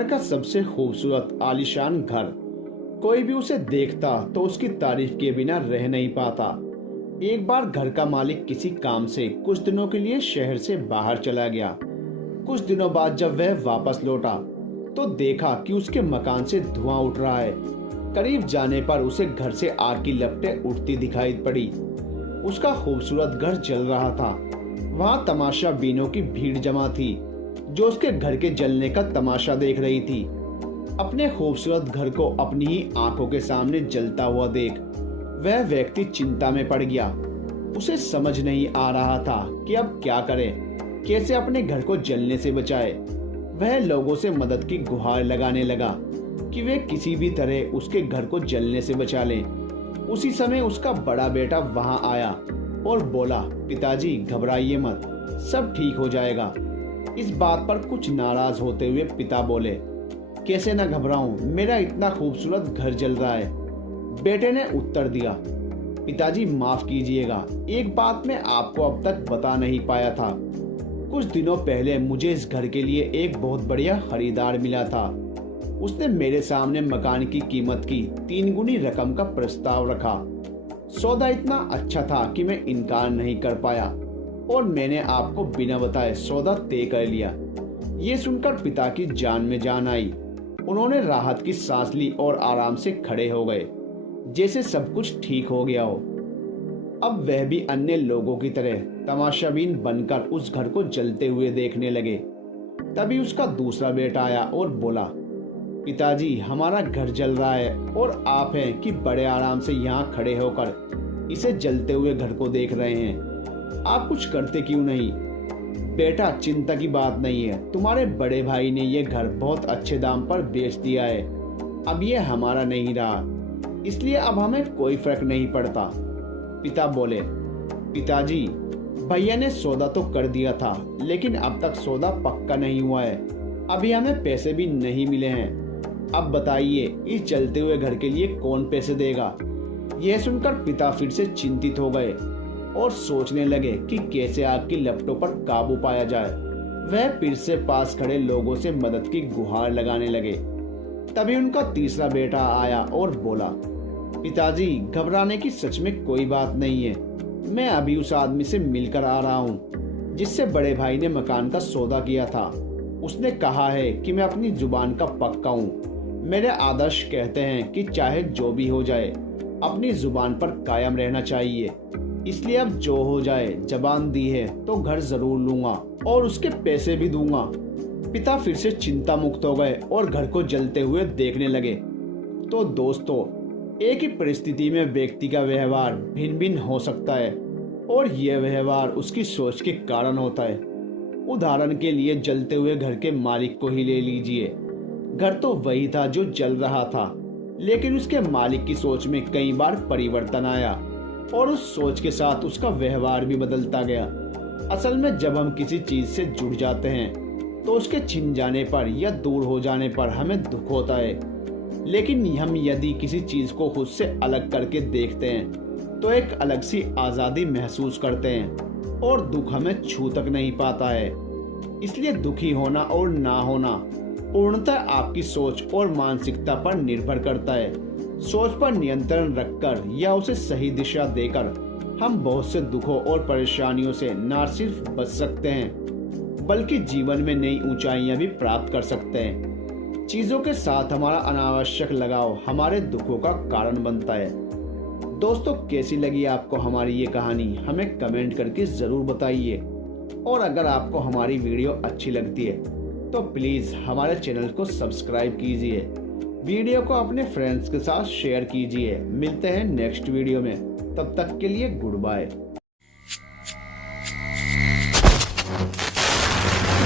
शहर का सबसे खूबसूरत आलीशान घर। कोई भी उसे देखता तो उसकी तारीफ किए बिना रह नहीं पाता। एक बार घर का मालिक किसी काम से कुछ दिनों के लिए शहर से बाहर चला गया। कुछ दिनों बाद जब वह वापस लौटा तो देखा कि उसके मकान से धुआं उठ रहा है। करीब जाने पर उसे घर से आग की लपटें उठती दिखाई पड़ी। उसका खूबसूरत घर जल रहा था। वहाँ तमाशा बीनों की भीड़ जमा थी जो उसके घर के जलने का तमाशा देख रही थी। अपने खूबसूरत घर को अपनी ही आंखों के सामने जलता हुआ देख वह व्यक्ति चिंता में पड़ गया। उसे समझ नहीं आ रहा था कि अब क्या करे, कैसे अपने घर को जलने से बचाए। वह लोगों से मदद की गुहार लगाने लगा कि वे किसी भी तरह उसके घर को जलने से बचा लें। उसी समय उसका बड़ा बेटा वहां आया और बोला, पिताजी घबराइए मत, सब ठीक हो जाएगा। इस बात पर कुछ नाराज होते हुए पिता बोले, कैसे ना घबराऊं, मेरा इतना खूबसूरत घर जल रहा है। बेटे ने उत्तर दिया, पिताजी माफ कीजिएगा, एक बात मैं आपको अब तक बता नहीं पाया था। कुछ दिनों पहले मुझे इस घर के लिए एक बहुत बढ़िया खरीदार मिला था। उसने मेरे सामने मकान की कीमत की 3 गुनी रकम का प्रस्ताव रखा। सौदा इतना अच्छा था कि मैं इनकार नहीं कर पाया और मैंने आपको बिना बताए सौदा तय कर लिया। ये सुनकर पिता की जान में जान आई। उन्होंने राहत की सांस ली और आराम से खड़े हो गए, जैसे सब कुछ ठीक हो गया हो। अब वह भी अन्य लोगों की तरह तमाशाबीन बनकर उस घर को जलते हुए देखने लगे। तभी उसका दूसरा बेटा आया और बोला, पिताजी हमारा घर जल रहा है और आप हैं कि बड़े आराम से यहाँ खड़े होकर इसे जलते हुए घर को देख रहे हैं। आप कुछ करते क्यों नहीं? बेटा चिंता की बात नहीं है, तुम्हारे बड़े भाई ने ये घर बहुत अच्छे दाम पर बेच दिया है। अब ये हमारा नहीं रहा, इसलिए अब हमें कोई फर्क नहीं पड़ता। पिता बोले, पिताजी भैया ने सौदा तो कर दिया था, लेकिन अब तक सौदा पक्का नहीं हुआ है। अभी हमें पैसे भी नहीं मिले हैं। अब बताइए इस जलते हुए घर के लिए कौन पैसे देगा? यह सुनकर पिता फिर से चिंतित हो गए और सोचने लगे कि कैसे आग की लपटों पर काबू पाया जाए। वह फिर से पास खड़े लोगों से मदद की गुहार लगाने लगे। तभी उनका तीसरा बेटा आया और बोला, पिताजी घबराने की सच में कोई बात नहीं है। मैं अभी उस आदमी से मिलकर आ रहा हूँ जिससे बड़े भाई ने मकान का सौदा किया था। उसने कहा है कि मैं अपनी जुबान का पक्का हूँ। मेरे आदर्श कहते हैं कि चाहे जो भी हो जाए अपनी जुबान पर कायम रहना चाहिए। इसलिए अब जो हो जाए, जबान दी है तो घर जरूर लूंगा और उसके पैसे भी दूंगा। पिता फिर से चिंता मुक्त हो गए और घर को जलते हुए देखने लगे। तो दोस्तों, एक ही परिस्थिति में व्यक्ति का व्यवहार भिन्न भिन्न हो सकता है और यह व्यवहार उसकी सोच के कारण होता है। उदाहरण के लिए जलते हुए घर के मालिक को ही ले लीजिए। घर तो वही था जो जल रहा था, लेकिन उसके मालिक की सोच में कई बार परिवर्तन आया और उस सोच के साथ उसका व्यवहार भी बदलता गया। असल में जब हम किसी चीज से जुड़ जाते हैं तो उसके छिन जाने पर या दूर हो जाने पर हमें दुख होता है, लेकिन हम यदि किसी चीज को खुद से अलग करके देखते हैं तो एक अलग सी आजादी महसूस करते हैं और दुख हमें छू तक नहीं पाता है। इसलिए दुखी होना और ना होना पूर्णतः आपकी सोच और मानसिकता पर निर्भर करता है। सोच पर नियंत्रण रखकर या उसे सही दिशा देकर हम बहुत से दुखों और परेशानियों से न सिर्फ बच सकते हैं बल्कि जीवन में नई ऊंचाइयां भी प्राप्त कर सकते हैं। चीजों के साथ हमारा अनावश्यक लगाव हमारे दुखों का कारण बनता है। दोस्तों, कैसी लगी आपको हमारी ये कहानी? हमें कमेंट करके जरूर बताइए। और अगर आपको हमारी वीडियो अच्छी लगती है तो प्लीज हमारे चैनल को सब्सक्राइब कीजिए। वीडियो को अपने फ्रेंड्स के साथ शेयर कीजिए। मिलते हैं नेक्स्ट वीडियो में, तब तक के लिए गुड बाय।